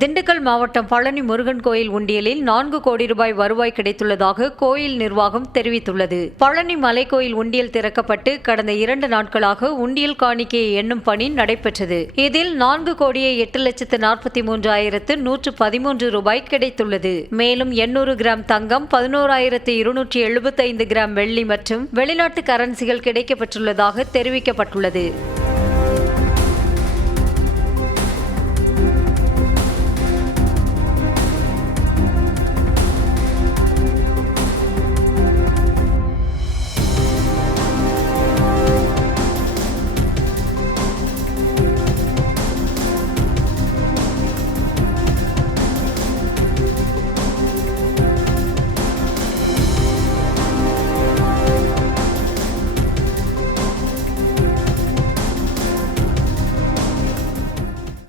திண்டுக்கல் மாவட்டம் பழனி முருகன் கோயில் உண்டியலில் 4 கோடி ரூபாய் வருவாய் கிடைத்துள்ளதாக கோயில் நிர்வாகம் தெரிவித்துள்ளது. பழனி மலைக்கோயில் உண்டியல் திறக்கப்பட்டு கடந்த 2 நாட்களாக உண்டியல் காணிக்கையை எண்ணும் பணி நடைபெற்றது. இதில் 4,08,43,113 ரூபாய் கிடைத்துள்ளது. மேலும் 800 கிராம் தங்கம், 11,275 கிராம் வெள்ளி மற்றும் வெளிநாட்டு கரன்சிகள் கிடைக்கப்பெற்றுள்ளதாக தெரிவிக்கப்பட்டுள்ளது.